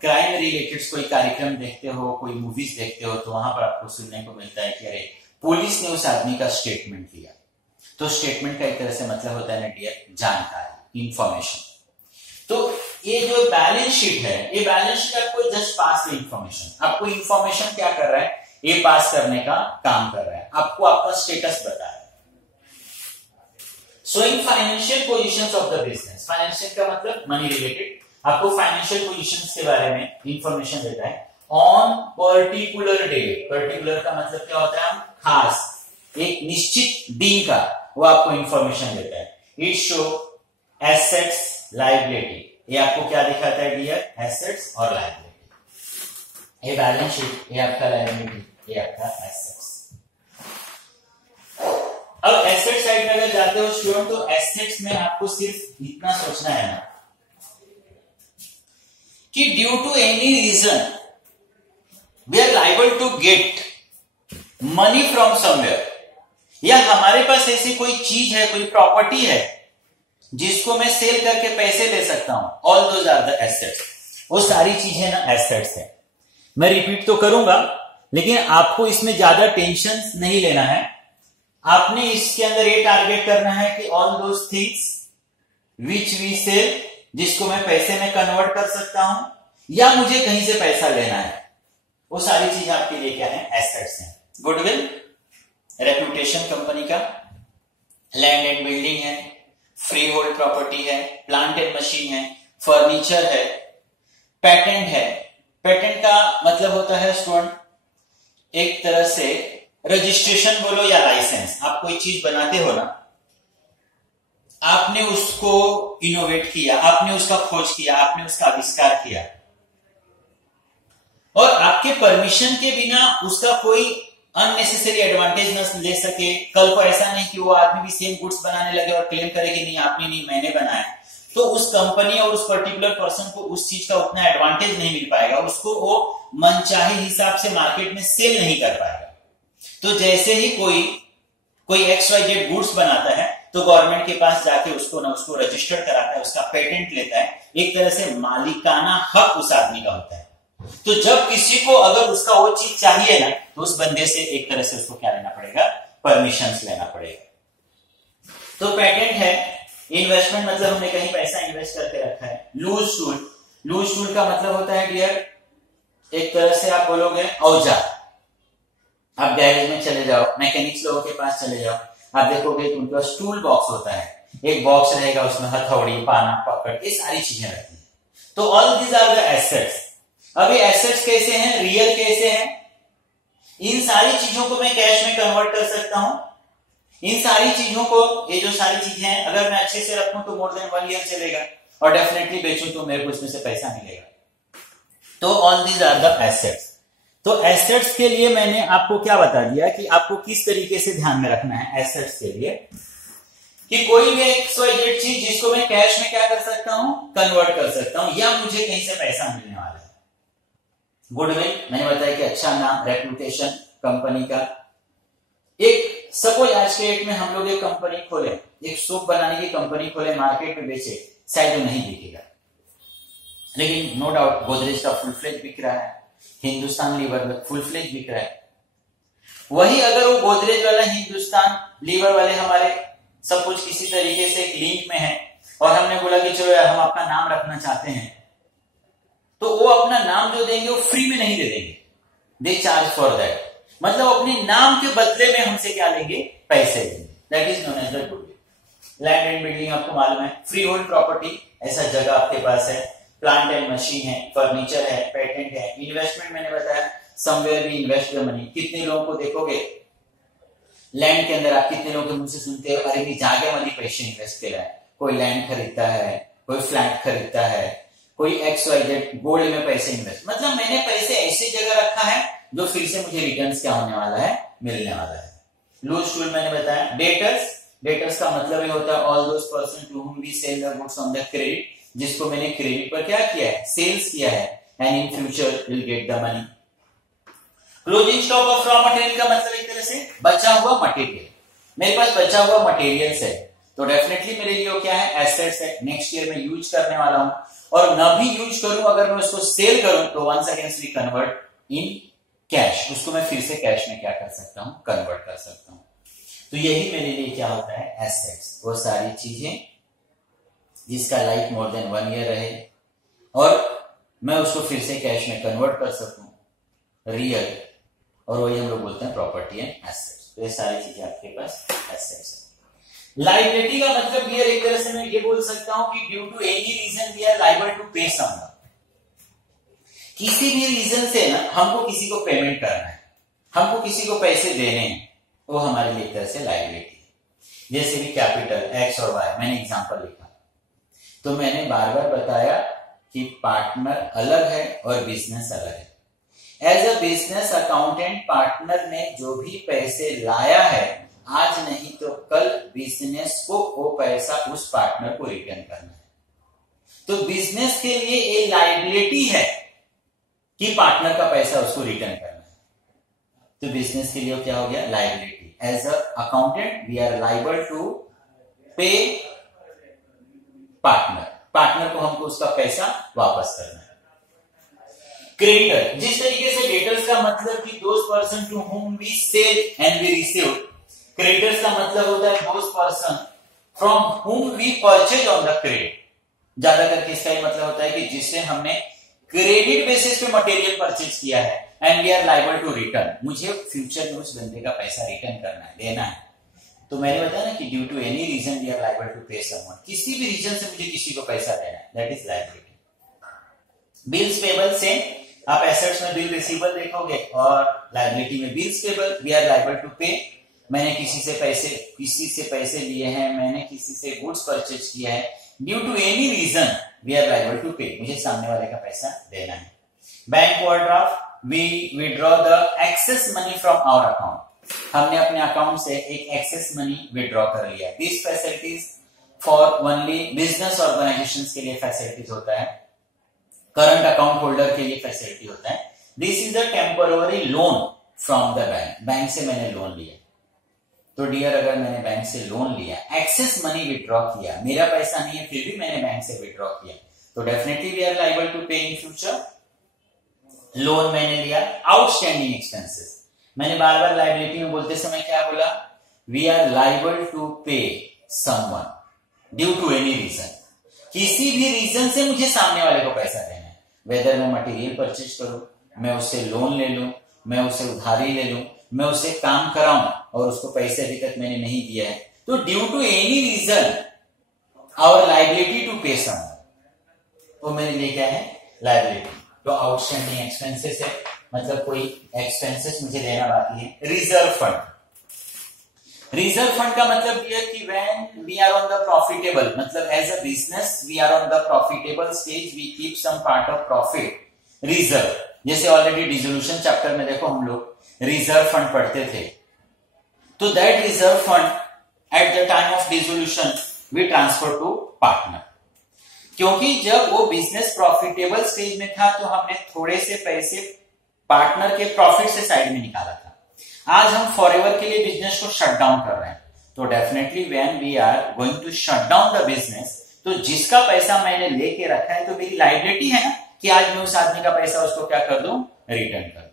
क्राइम रिलेटेड कोई कार्यक्रम देखते हो, कोई मूवीज देखते हो, तो वहां पर आपको सुनने को मिलता है कि अरे पुलिस ने उस आदमी का स्टेटमेंट लिया। तो स्टेटमेंट का एक तरह से मतलब होता है ना डियर, जानकारी, इंफॉर्मेशन। तो ये जो बैलेंस शीट है, ये बैलेंस शीट आपको जस्ट पास द इंफॉर्मेशन, आपको इंफॉर्मेशन क्या कर रहा है, ये पास करने का काम कर रहा है, आपको आपका स्टेटस बता रहा है। Showing financial positions of the business, financial का मतलब मनी रिलेटेड, आपको फाइनेंशियल पोजीशंस के बारे में इंफॉर्मेशन देता है ऑन पर्टिकुलर डे। पर्टिकुलर का मतलब क्या होता है, खास, एक निश्चित दिन का वो आपको इंफॉर्मेशन देता है। इट शो एसेट्स लायबिलिटी, ये आपको क्या दिखाता है डियर, एसेट्स और लायबिलिटी। ये बैलेंस शीट, ये आपका लायबिलिटी, ये आपका एसेट्स। अब एसेट साइड में अगर जाते हो स्टूडेंट, तो एसेट्स में आपको सिर्फ इतना सोचना है ना कि due to any reason we are liable to get money from somewhere, या हमारे पास ऐसी कोई चीज है, कोई प्रॉपर्टी है जिसको मैं सेल करके पैसे ले सकता हूं, all those are the assets. वो सारी चीजें ना एसेट्स है। मैं रिपीट तो करूंगा, लेकिन आपको इसमें ज्यादा टेंशन नहीं लेना है। आपने इसके अंदर ये टारगेट करना है कि all those things which we sell, जिसको मैं पैसे में कन्वर्ट कर सकता हूं या मुझे कहीं से पैसा लेना है, वो सारी चीज आपके लिए क्या है, एसेट्स हैं। गुडविल, रेपुटेशन कंपनी का, लैंड एंड बिल्डिंग है, फ्री होल्ड प्रॉपर्टी है, प्लांट एंड मशीन है, फर्नीचर है, पेटेंट है। पेटेंट का मतलब होता है स्टूडेंट एक तरह से रजिस्ट्रेशन बोलो या लाइसेंस। आप कोई चीज बनाते हो ना, आपने उसको इनोवेट किया, आपने उसका खोज किया, आपने उसका आविष्कार किया, और आपके परमिशन के बिना उसका कोई अननेसेसरी एडवांटेज न ले सके। कल को ऐसा नहीं कि वो आदमी भी सेम गुड्स बनाने लगे और क्लेम करे कि नहीं आपने नहीं मैंने बनाया, तो उस कंपनी और उस पर्टिकुलर पर्सन को उस चीज का उतना एडवांटेज नहीं मिल पाएगा, उसको वो मनचाहे हिसाब से मार्केट में सेल नहीं कर पाएगा। तो जैसे ही कोई XYZ गुड्स बनाता है तो गवर्नमेंट के पास जाके उसको रजिस्टर कराता है, उसका पेटेंट लेता है, एक तरह से मालिकाना हक उस आदमी का होता है। तो जब किसी को अगर उसका वो चीज चाहिए ना, तो उस बंदे से एक तरह से उसको क्या लेना पड़ेगा, परमिशंस लेना पड़ेगा। तो पेटेंट है। इन्वेस्टमेंट मतलब हमने कहीं पैसा इन्वेस्ट करके रखा है। लूज टूल, लूज टूल का मतलब होता है डियर एक तरह से आप बोलोगे औजार। आप गैरेज में चले जाओ, मैकेनिक्स लोगों के पास चले जाओ, आप देखोगे कि उनके पास टूल बॉक्स होता है, एक बॉक्स रहेगा, उसमें हथौड़ी, पाना, पकड़, ये सारी चीजें रहती हैं। तो all these are the assets. अब ये एसेट्स कैसे हैं, रियल कैसे हैं, इन सारी चीजों को मैं कैश में कन्वर्ट कर सकता हूं। इन सारी चीजों को, ये जो सारी चीजें हैं, अगर मैं अच्छे से रखूं तो मोर देन 1 ईयर चलेगा, और डेफिनेटली बेचूं तो मेरे को इसमें से पैसा मिलेगा। तो all these are the assets. तो एसेट्स के लिए मैंने आपको क्या बता दिया कि आपको किस तरीके से ध्यान में रखना है एसेट्स के लिए, कि कोई भी XYZ चीज जिसको मैं कैश में क्या कर सकता हूं, कन्वर्ट कर सकता हूं, या मुझे कहीं से पैसा मिलने वाला है। गुडविल मैंने बताया कि अच्छा नाम, रेपुटेशन कंपनी का। एक सपोज आज के डेट में हम लोग एक कंपनी खोले, एक सोप बनाने की कंपनी खोले, मार्केट में बेचे, शायद वो नहीं बिकेगा, लेकिन नो डाउट गोदरेज का फुल फ्लेज बिक रहा है, हिंदुस्तान लीवर फुल फ्लेज बिक रहा है। वही अगर वो गोदरेज वाला, हिंदुस्तान लीवर वाले हमारे सब कुछ किसी तरीके से एक लिंक में है, और हमने बोला कि चलो यार हम अपना नाम रखना चाहते हैं, तो वो अपना नाम जो देंगे वो फ्री में नहीं दे देंगे, दे चार्ज फॉर दैट। मतलब अपने नाम के बदले में हमसे क्या लेंगे, पैसे लेंगे। That is known as the goodwill. Land and building आपको मालूम है, फ्री होल्ड प्रॉपर्टी, ऐसा जगह आपके पास है, प्लांट एंड मशीन है, फर्नीचर है, पेटेंट है। इन्वेस्टमेंट मैंने बताया, somewhere we invest the money. कितने लोगों को देखोगे लैंड के अंदर, आप कितने लोगों के मुंह से सुनते हो, अरे मी जागेमध्ये पैसे इन्वेस्ट केला है, कोई लैंड खरीदता है, कोई फ्लैट खरीदता है, कोई XYZ गोल्ड में पैसे इन्वेस्ट। मतलब मैंने पैसे ऐसी जगह रखा है जो फिर से मुझे रिटर्न्स क्या होने वाला है, मिलने वाला है। लूज टूल मैंने बताया। डेटर्स, डेटर्स का मतलब ये होता है all those person to whom we sell the goods on the credit, जिसको मैंने क्रेडिट पर क्या किया है, सेल्स किया है, and in future will get the money. Closing stock of raw material का मतलब एक तरह से बचा हुआ मटेरियल। मेरे पास बचा हुआ मटेरियल्स है, तो डेफिनेटली मेरे लिए क्या है, एसेट्स है। नेक्स्ट ईयर में यूज करने वाला हूं, और न भी यूज करूं, अगर मैं उसको सेल करूं तो once again we convert in cash, उसको मैं फिर से कैश में क्या कर सकता हूं, कन्वर्ट कर सकता हूं। तो यही मेरे लिए क्या होता है, एसेट्स। वो सारी चीजें जिसका लाइफ मोर देन 1 ईयर रहे और मैं उसको फिर से कैश में कन्वर्ट कर सकूं, रियल, और वही हम लोग बोलते हैं प्रॉपर्टी एंड एसेट्स। तो ये सारी चीजें आपके पास एसेट्स है। लायबिलिटी का मतलब क्लियर, एक तरह से मैं ये बोल सकता हूं कि due to any reason we are liable to pay someone. किसी भी रीजन से ना हमको किसी को पेमेंट करना है, हमको किसी को पैसे देने हैं, वो हमारे लिए एक तरह से लायबिलिटी है। जैसे भी कैपिटल एक्स और वाई, मैंने एग्जांपल लिखा तो मैंने बार बार बताया कि पार्टनर अलग है और बिजनेस अलग है। As a business accountant partner ने जो भी पैसे लाया है, आज नहीं तो कल बिजनेस को वो पैसा उस पार्टनर को रिटर्न करना है। तो बिजनेस के लिए ये लायबिलिटी है कि पार्टनर का पैसा उसको रिटर्न करना है। तो बिजनेस के लिए क्या हो गया, liability. As a accountant we are liable to pay partner, partner को हमको उसका पैसा वापस करना है। क्रेडिटर, जिस तरीके से डेटर्स का मतलब कि those person to whom we sell and we receive, creditors का मतलब होता है those person from whom we purchase on the credit. ज्यादा करके इसका मतलब होता है कि जिससे हमने क्रेडिट बेसिस पे मटेरियल परचेज किया है and we are liable to return, मुझे फ्यूचर में उस बंदे का पैसा रिटर्न करना है, देना है। तो मैंने बताया ना कि due to any reason we are liable to pay someone, किसी भी रीजन से मुझे किसी को पैसा देना है, that is liability. Bills payable से आप एसेट्स में बिल रिसीवेबल देखोगे और लायबिलिटी में bills payable, we are liable to pay. मैंने किसी से पैसे लिए हैं, मैंने किसी से गुड्स परचेज किया है, due to any reason we are liable to pay, मुझे सामने वाले का पैसा देना है। Bank overdraft, we withdraw the excess money from our account, हमने अपने अकाउंट से एक एक्सेस मनी विड्रॉ कर लिया। This facilities for only business organisations के लिए फैसिलिटीज होता है, करंट अकाउंट होल्डर के लिए फैसिलिटी होता है। This is a temporary loan from the bank, bank से मैंने लोन लिया। तो डियर, अगर मैंने बैंक से लोन लिया, एक्सेस मनी विड्रॉ किया, मेरा पैसा नहीं है फिर भी मैंने बैंक से विड्रॉ किया, तो definitely we are liable to pay in future. Loan मैंने लिया, आउटस्टैंडिंग एक्सपेंसेस, मैंने बार बार लायबिलिटी में बोलते समय क्या बोला, we are liable to pay someone due to any reason, किसी भी रीजन से मुझे सामने वाले को पैसा देना है, वेदर मैं मटेरियल परचेज करूं, मैं उससे लोन ले लूं, मैं उससे उधारी ले लूं, मैं उससे काम कराऊं और उसको पैसे अभी तक मैंने नहीं दिया है, तो due to any reason our liability to pay someone, वो मेरे लिए क्या है, लायबिलिटी। तो आउटस्टैंडिंग एक्सपेंसेस है, मतलब कोई एक्सपेंसेस मुझे देना बाकी है। रिजर्व फंड, रिजर्व फंड का मतलब यह है कि when we are on the profitable, मतलब as a business we are on the profitable stage, we keep some part of profit reserve. जैसे ऑलरेडी डिसोल्यूशन चैप्टर में देखो हम लोग रिजर्व फंड पढ़ते थे, तो that reserve fund at the time of dissolution we transfer to partner, क्योंकि जब वो बिजनेस प्रॉफिटेबल स्टेज में था तो हमने थोड़े से पैसे पार्टनर के प्रॉफिट से साइड में निकाला था। आज हम फॉरएवर के लिए बिजनेस को शट डाउन कर रहे हैं, तो definitely when we are going to shut down the business, तो जिसका पैसा मैंने लेके रखा है तो मेरी लायबिलिटी है ना कि आज मैं उस आदमी का पैसा उसको क्या कर दूं, रिटर्न कर दूं।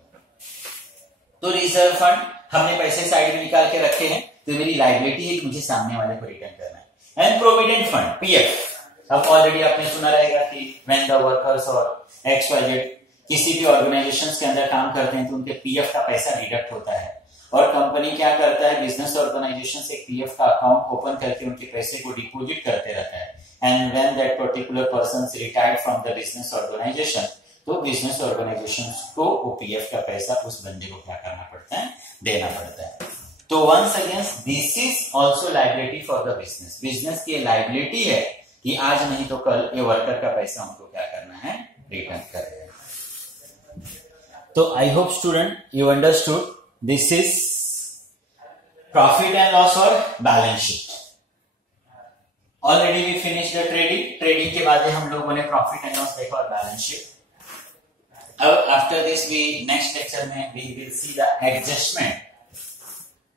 तो रिजर्व फंड हमने पैसे साइड में निकाल के रखे हैं, तो मेरी लायबिलिटी है कि मुझे सामने वाले को रिटर्न करना है। एंड प्रोविडेंट फंड, पीएफ, अब ऑलरेडी आपने सुना रहेगा कि व्हेन द वर्कर्स और XYZ किसी भी ऑर्गेनाइजेशंस के अंदर काम करते हैं तो उनके पीएफ का पैसा डिडक्ट होता है, और कंपनी क्या करता है, बिजनेस ऑर्गेनाइजेशन से पीएफ का अकाउंट ओपन करके उनके पैसे को डिपॉजिट करते रहता है। And when that particular person retired from the business organisation, तो बिजनेस ऑर्गेनाइजेशन को वो पीएफ का पैसा उस बंदे को क्या करना पड़ता है, देना पड़ता है। तो once again this is also liability for the business, business की लायबिलिटी है कि आज नहीं तो कल ये वर्कर का पैसा हमको क्या करना है, रिटर्न करेगा। तो I hope student you understood this is profit and loss और balance sheet. Already we finish the trading के बाद हम लोगों ने प्रॉफिट एंड लॉस देखा और बैलेंस शीट। अब after this we next lecture में we will see the adjustment,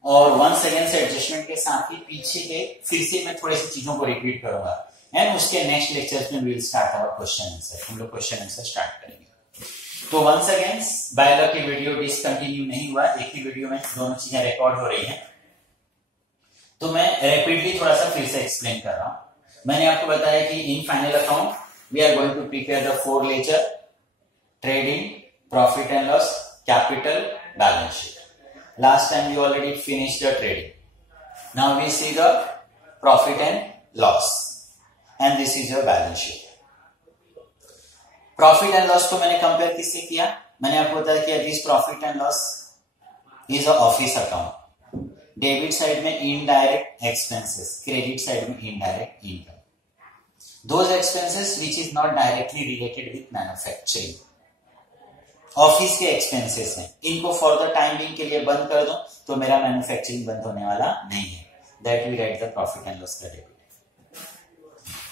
और वंस अगेन से एडजस्टमेंट के साथ ही पीछे के फिर से मैं थोड़ी सी चीजों को रिपीट करूंगा, एंड उसके नेक्स्ट लेक्चर्स में we will start our question answer, हम लोग क्वेश्चन आंसर स्टार्ट करेंगे। तो वंस अगेन बाय लक ये वीडियो डिसकंटिन्यू नहीं हुआ, एक ही वीडियो में दोनों चीजें रिकॉर्ड हो रही हैं, तो मैं रैपिडली थोड़ा सा फिर से एक्सप्लेन कर रहा हूं। मैंने आपको बताया कि in final account we are going to prepare the 4 ledger: trading, profit and loss, capital, balance sheet. Last time we already finished the trading. Now we see the profit and loss, and this is your balance sheet. Profit and loss को मैंने compare किससे किया? मैंने आपको बताया कि this profit and loss is a office account. Debit side में indirect expenses, credit side में indirect income. Those expenses which is not directly related with manufacturing. Office के एक्सपेंसेस हैं, इनको फॉर द टाइम बिंग के लिए बंद कर दो तो मेरा मैन्युफैक्चरिंग बंद होने वाला नहीं है. That we write the profit and loss का डेबिट.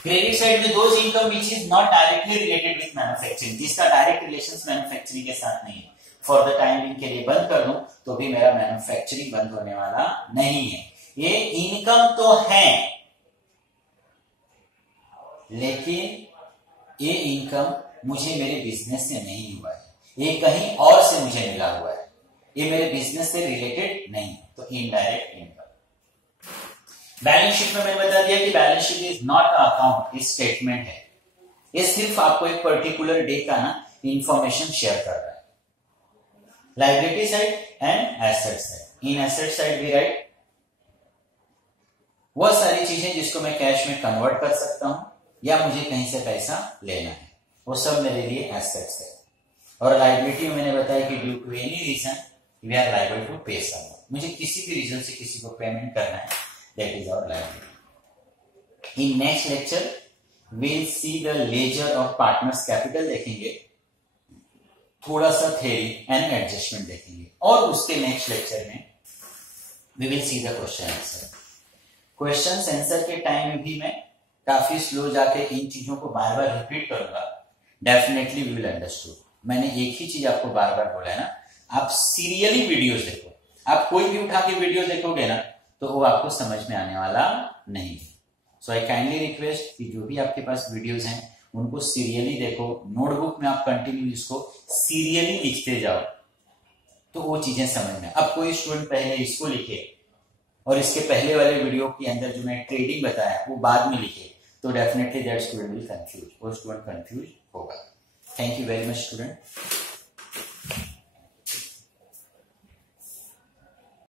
क्रेडिट साइड में those income which is not directly related with manufacturing, जिसका डायरेक्ट रिलेशन मैन्युफैक्चरिंग के साथ नहीं है, फॉर द टाइम बिंग के लिए बंद कर दूं तो भी मेरा मैन्युफैक्चरिंग बंद होने वाला नहीं है. ये इनकम तो है, लेकिन ये इनकम मुझे मेरे बिजनेस से नहीं हुआ है, ये कहीं और से मुझे मिला हुआ है, ये मेरे बिजनेस से रिलेटेड नहीं है, तो इनडायरेक्ट इनकम. बैलेंस शीट में मैंने बता दिया कि balance sheet is not account, ये स्टेटमेंट है. ये सिर्फ आपको एक पर्टिकुलर डे का ना इंफॉर्मेशन शेयर कर रहा है. Liability side and asset side. In asset side we write वह सारी चीजें जिसको मैं कैश में कन्वर्ट कर सकता हूं या मुझे कहीं से पैसा लेना है, वो सब मेरे लिए एसेट्स है. और लाइबिलिटी में मैंने बताया कि due to any reason we are liable to pay someone, मुझे किसी भी रीजन से किसी को पेमेंट करना है, that is our liability. In next lecture will see the ledger of partners capital देखेंगे, थोड़ा सा थ्योरी एंड एडजस्टमेंट देखेंगे, और उसके नेक्स्ट लेक्चर में we will see the question answer. Question answer के टाइम में भी मैं काफी स्लो जाके इन चीजों को बार बार रिपीट करूंगा. Definitely we will understood. मैंने एक ही चीज आपको बार बार बोला है ना, आप सीरियली वीडियोस देखो. आप कोई भी उठा के वीडियो देखोगे ना तो वो आपको समझ में आने वाला नहीं है. सो आई काइंडली रिक्वेस्ट कि जो भी आपके पास वीडियोस हैं उनको सीरियली देखो. नोटबुक में आप कंटिन्यू इसको सीरियली लिखते जाओ तो वो चीजें समझ में. अब कोई स्टूडेंट पहले इसको लिखे और इसके पहले वाले वीडियो के अंदर जो मैं ट्रेडिंग बताया वो बाद में लिखे तो definitely that student will confuse, वो स्टूडेंट कंफ्यूज होगा. Thank you very much, student.